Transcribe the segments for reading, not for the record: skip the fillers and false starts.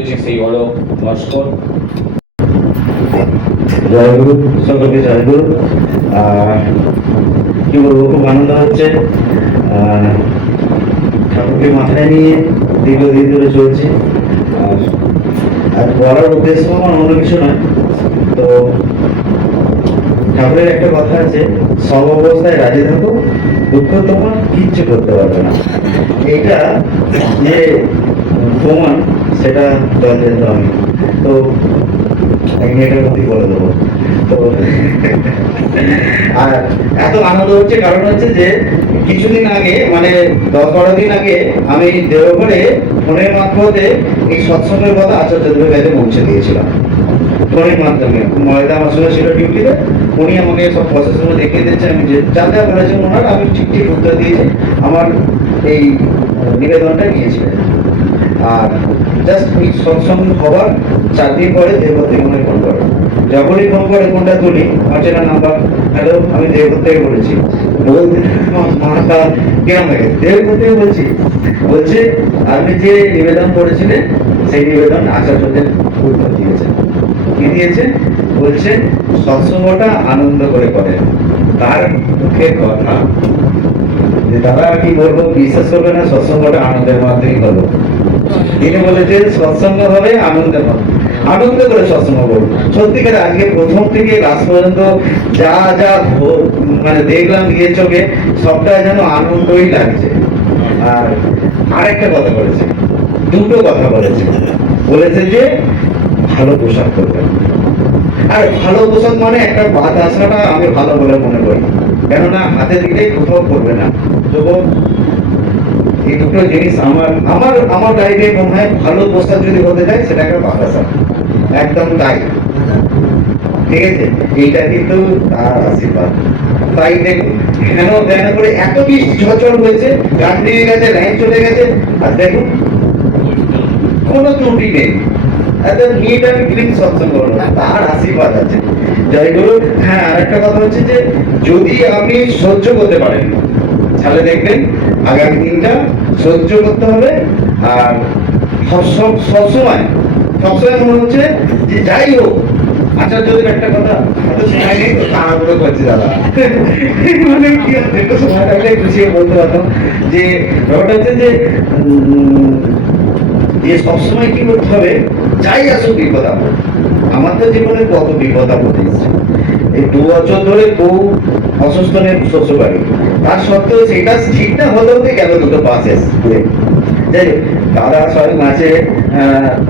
রয়েছে সেই হলো ভাস্কর। জয়গুরু, সকলকে জয়গুরু। কি বলবো, খুব আনন্দ হচ্ছে। ঠাকুরকে মাথায় নিয়ে দীর্ঘদিন ধরে চলছে। আর বলার উদ্দেশ্য আমার অন্য কিছু নয়। তো ঠাকুরের একটা কথা আছে, সব অবস্থায় রাজি থাকো, দুঃখ তোমার কিচ্ছু করতে পারবে না। এইটা যে প্রমাণ, সেটা জলের আমি তো এটার মধ্যেই বলে দেবো। তো আর এত আনন্দ হচ্ছে কারণ হচ্ছে যে কিছুদিন আগে, মানে 10-12 দিন আগে আমি দেওঘরে ফোনের মারফতে এই সৎসঙ্গের কথা আচার্যদেবের কাছে পৌঁছে দিয়েছিলাম। ফোনের মাধ্যমে ময়দা আমার সঙ্গে ছিল ডিউটিতে, উনি আমাকে সব প্রসেসগুলো দেখিয়ে দিচ্ছে। আমি যে যা যা বলেছেন ওনার, আমি ঠিক ঠিক উত্তর দিয়েছি। আমার এই নিবেদনটা নিয়েছিলেন। আর জাস্ট ওই সৎসঙ্গ হওয়ার 4 দিন পরে দেবর থেকে মনে ফোন করে। যখনই ফোন করে ফোনটা তুলি, আমার চেনা নাম্বার, হ্যালো আমি দেবর থেকে বলেছি। বলতে মাথা কেমন লাগে, দেবর থেকে বলছি। বলছে আপনি যে নিবেদন করেছিলেন সেই নিবেদন আচার্যদের উত্তর দিয়েছেন। কি দিয়েছে? বলছে সৎসঙ্গটা আনন্দ করে করেন। তার মুখের কথা যে দাদা কি বলবো, বিশ্বাস করবে না, সৎসঙ্গটা আনন্দের মাধ্যমেই হলো। তিনি বলেছেন সৎসঙ্গ হবে আনন্দের মাধ্যমে, আনন্দ করে সৎসঙ্গ করবো। সত্যিকার আজকে প্রথম থেকে লাস্ট পর্যন্ত যা যা মানে দেখলাম নিজের চোখে, সবটা যেন আনন্দই লাগছে। আর আরেকটা কথা বলেছে, দুটো কথা বলেছে। বলেছে যে ভালো পোশাক করবেন। আর ভালো পোশাক মানে একটা বাদ আসাটা আমি ভালো বলে মনে করি, কেননা হাতে দিকে কোথাও করবে না। তবু এই দুটো জিনিস আমার আমার আমার লাইফে মনে হয়, ভালো পোশাক যদি হতে যায় সেটা একটা বাদ আসা, একদম তাই। ঠিক আছে, এইটা কিন্তু তার আশীর্বাদ। তাই দেখুন কেন কেন করে এত বৃষ্টি ঝড় হয়েছে, গাছ নিয়ে গেছে, লাইন চলে গেছে, আর দেখুন কোনো ত্রুটি নেই। একদম নিট অ্যান্ড ক্লিন সৎসঙ্গ হলো, তার আশীর্বাদ আছে। জয়গুরু। হ্যাঁ, আরেকটা কথা হচ্ছে যে যদি আপনি সহ্য করতে পারেন তাহলে দেখবেন আগামী দিনটা সহ্য করতে হবে। আর সবসময় মনে হচ্ছে যে যাই হোক, আচার্যদের একটা কথা হয়তো সময় নেই তো তাড়াহুড়ো করছে দাদা। মানে কি একটু সময় থাকলে গুছিয়ে বলতে পারতাম যে ব্যাপারটা হচ্ছে যে সবসময় কি করতে হবে, যাই আসুক বিপদ আপদ। আমার তো জীবনে কত বিপদ আপদ এসেছে। এই 2 বছর ধরে বউ অসুস্থ নেই শ্বশুর বাড়ি, তার সত্ত্বেও সেটা ঠিক না হলেও গেল দুটো বাস এসে। যাই হোক, দাদা স্বয়ং আছে,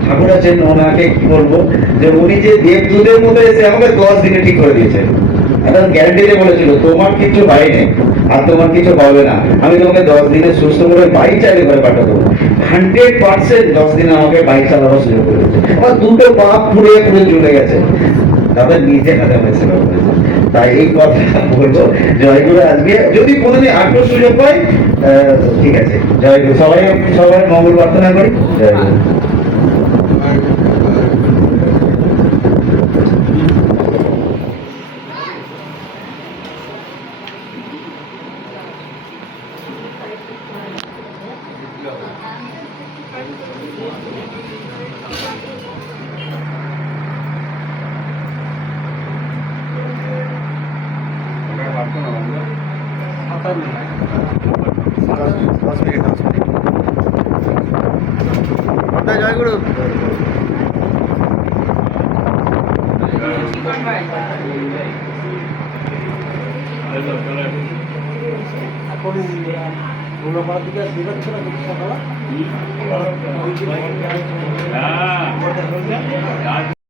ঠাকুর আছেন, ওনাকে কি বলবো যে উনি যে দেবদূতের মতো এসে আমাকে 10 দিনে ঠিক করে দিয়েছেন। একদম গ্যারান্টি দিয়ে বলেছিল তোমার কিছু বাড়ি নেই আর তোমার কিছু হবে না, আমি তোমাকে 10 দিনে সুস্থ করে বাইক চালিয়ে করে পাঠাবো। 100% 10 দিনে আমাকে বাইক চালাবার সুযোগ করে দিয়েছে। আমার দুটো পা পুড়ে পুড়ে জ্বলে গেছে, তাদের নিজে হাতে হয়েছে। তাই এই কথা বলবো, জয়গুরু আজকে যদি কোনোদিন আগ্রহ সুযোগ পাই, ঠিক আছে, জয়গুরু। সবাই সবাই মঙ্গল প্রার্থনা করি। জয়গুরু। জয়গুরু। এখন গুণপাড়ার দিকে বেরোচ্ছে না কিছু সকালে।